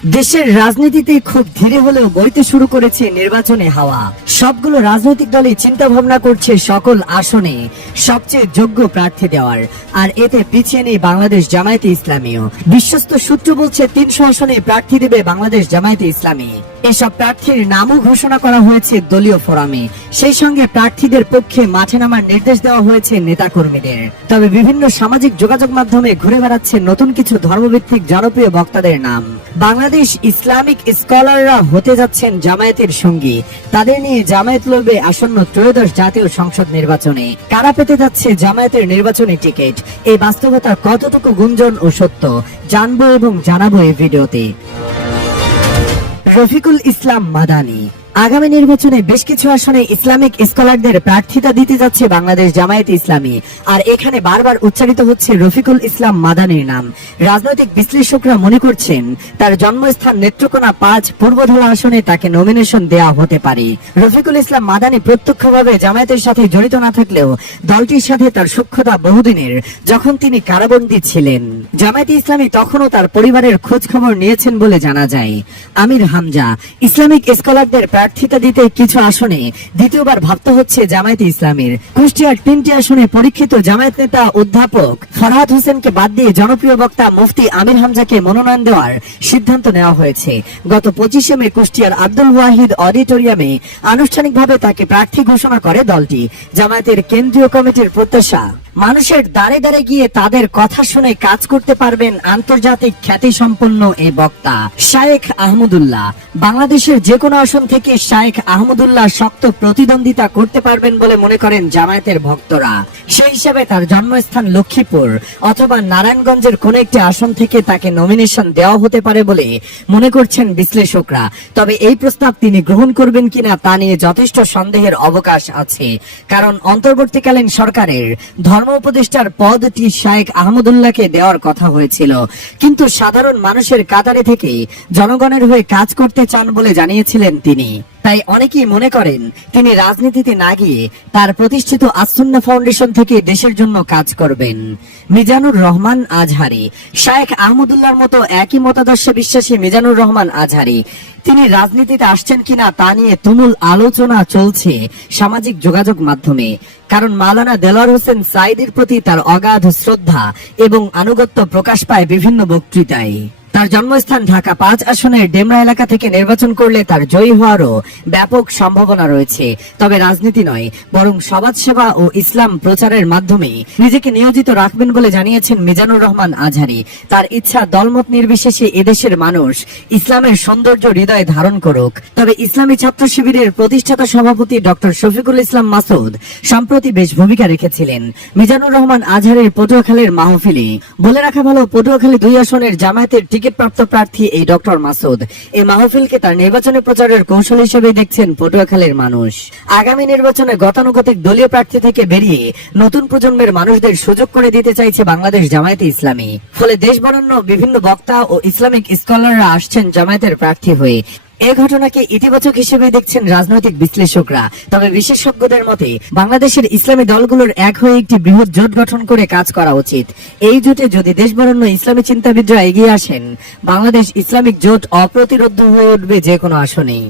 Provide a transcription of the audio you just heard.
দেশের রাজনীতিতে খুব ধীরে হলেও বইতে শুরু করেছে নির্বাচনে হাওয়া। সবগুলো রাজনৈতিক দলই চিন্তা ভাবনা করছে সকল আসনে সবচেয়ে যোগ্য প্রার্থী দেওয়ার, আর এতে পিছিয়ে নেই বাংলাদেশ জামায়াতে ইসলামীও। বিশ্বস্ত সূত্র বলছে 300 আসনে প্রার্থী দেবে বাংলাদেশ জামায়াতে ইসলামী। এসব প্রার্থীর নামও ঘোষণা করা হয়েছে দলীয় ফোরামে। সেই সঙ্গে প্রার্থীদের পক্ষে মাঠে নামার নির্দেশ দেওয়া হয়েছে নেতাকর্মীদের। তবে বিভিন্ন সামাজিক যোগাযোগ মাধ্যমে ঘুরে বেড়াচ্ছে নতুন কিছু ধর্মভিত্তিক জনপ্রিয় বক্তাদের নাম। বাংলাদেশ ইসলামিক স্কলাররা হতে যাচ্ছেন জামায়াতের সঙ্গী। তাদের নিয়ে জামায়াত লড়বে আসন্ন ত্রয়োদশ জাতীয় সংসদ নির্বাচনে। কারা পেতে যাচ্ছে জামায়াতের নির্বাচনী টিকিট, এই বাস্তবতা কতটুকু গুঞ্জন ও সত্য জানবো এবং জানাবো এই ভিডিওতে। রফিকুল ইসলাম মাদানী আগামী নির্বাচনে বেশ কিছু আসনে ইসলামিক স্কলারদের প্রার্থিতা দিতে যাচ্ছে বাংলাদেশ জামায়াতে ইসলামী, আর এখানে বারবার উচ্চারিত হচ্ছে রফিকুল ইসলাম মাদানীর নাম। রাজনৈতিক বিশ্লেষকরা মনে করছেন তার জন্মস্থান নেত্রকোনা 5 পূর্বধলা আসনে তাকে নমিনেশন দেওয়া হতে পারে। রফিকুল ইসলাম মাদানী প্রত্যক্ষভাবে জামায়াতের সাথে জড়িত না থাকলেও দলটির সাথে তার সূক্ষ্মতা বহুদিনের। যখন তিনি কারাবন্দী ছিলেন, জামায়াতে ইসলামী তখনও তার পরিবারের খোঁজ খবর নিয়েছেন বলে জানা যায়। আমির হামজা ইসলামিক স্কলারদের প্রার্থিতা দিতে কিছু আসনে দ্বিতীয়বার ভাবতে হচ্ছে জামায়াতে ইসলামীর। কুষ্টিয়ার 3টি আসনে পরীক্ষিত জামায়াত নেতা অধ্যাপক ফরহাদ হোসেনকে বাদ দিয়ে জনপ্রিয় বক্তা মুফতি আমির হামজাকে মনোনয়ন দেওয়ার সিদ্ধান্ত নেওয়া হয়েছে। গত 25শে মে কুষ্টিয়ার আব্দুল ওয়াহিদ অডিটোরিয়ামে আনুষ্ঠানিকভাবে তাকে প্রার্থী ঘোষণা করে দলটি। জামায়াতের কেন্দ্রীয় কমিটির প্রত্যাশা, মানুষের দ্বারে দ্বারে গিয়ে তাদের কথা শুনে কাজ করতে পারবেন আন্তর্জাতিক খ্যাতি সম্পন্ন এই বক্তা শায়েখ আহমদুল্লাহ। বাংলাদেশের যে কোনো আসন থেকে শায়েখ আহমদুল্লাহ শক্ত প্রতিদ্বন্দ্বিতা করতে পারবেন বলে মনে করেন জামায়াতের ভক্তরা। সেই হিসাবে তার জন্মস্থান লক্ষ্মীপুর অথবা নারায়ণগঞ্জের কোন একটি আসন থেকে তাকে নমিনেশন দেওয়া হতে পারে বলে মনে করছেন বিশ্লেষকরা। তবে এই প্রস্তাব তিনি গ্রহণ করবেন কিনা তা নিয়ে যথেষ্ট সন্দেহের অবকাশ আছে, কারণ অন্তর্বর্তীকালীন সরকারের ধর্ম উপদেষ্টার পদটি শায়েখ আহমদুল্লাহকে দেওয়ার কথা হয়েছিল, কিন্তু সাধারণ মানুষের কাতারে থেকে জনগণের হয়ে কাজ করতে চান বলে জানিয়েছিলেন তিনি। তাই অনেকেই মনে করেন তিনি রাজনীতিতে না গিয়ে তার প্রতিষ্ঠিত আসুন্নাহ ফাউন্ডেশন থেকে দেশের জন্য কাজ করবেন। মিজানুর রহমান আজহারি শায়েখ আহমদুল্লাহর মতো একই মতাদর্শে বিশ্বাসী মিজানুর রহমান আজহারি তিনি রাজনীতিতে আসছেন কিনা তা নিয়ে তুমুল আলোচনা চলছে সামাজিক যোগাযোগ মাধ্যমে, কারণ মাওলানা দেলোয়ার হোসেন সাঈদীর প্রতি তার অগাধ শ্রদ্ধা এবং আনুগত্য প্রকাশ পায় বিভিন্ন বক্তৃতায়। তার জন্মস্থান ঢাকা 5 আসনের ডেমরা এলাকা থেকে নির্বাচন করলে তার জয়ী হওয়ারও ব্যাপক সম্ভাবনা রয়েছে। তবে রাজনীতি নয়, বরং সমাজসেবা ও ইসলাম প্রচারের মাধ্যমে নিজেকে নিয়োজিত রাখবেন বলে জানিয়েছেন মিজানুর রহমান আজহারি। তার ইচ্ছা দলমত নির্বিশেষে এদেশের মানুষ ইসলামের সৌন্দর্য হৃদয়ে ধারণ করুক। তবে ইসলামী ছাত্র শিবিরের প্রতিষ্ঠাতা সভাপতি ডক্টর শফিকুল ইসলাম মাসুদ সম্প্রতি বেশ ভূমিকা রেখেছিলেন মিজানুর রহমান আজহারির পটুয়াখালীর মাহফিলে। বলে রাখা ভালো, পটুয়াখালী 2 আসনের জামায়াতের টিকিটপ্রাপ্ত প্রার্থী এই ডক্টর মাসুদ এই মাহফিলকে তার নির্বাচনী প্রচারের কৌশল হিসেবে দেখছেন পটুয়াখালীর মানুষ। আগামী নির্বাচনে গতানুগতিক দলীয় প্রার্থী থেকে বেরিয়ে নতুন প্রজন্মের মানুষদের সুযোগ করে দিতে চাইছে বাংলাদেশ জামায়াতে ইসলামী। ফলে দেশ বরেণ্য বিভিন্ন বক্তা ও ইসলামিক স্কলাররা আসছেন জামায়াতের প্রার্থী হয়ে। এ ঘটনাকে ইতিবাচক হিসেবে দেখছেন রাজনৈতিক বিশ্লেষকরা। তবে বিশেষজ্ঞদের মতে বাংলাদেশের ইসলামী দলগুলোর এক হয়ে একটি বৃহৎ জোট গঠন করে কাজ করা উচিত। এই জোটে যদি দেশবরেণ্য ইসলামী চিন্তাবিদরা এগিয়ে আসেন, বাংলাদেশ ইসলামিক জোট অপ্রতিরোধ্য হয়ে উঠবে যে কোনো আসনেই।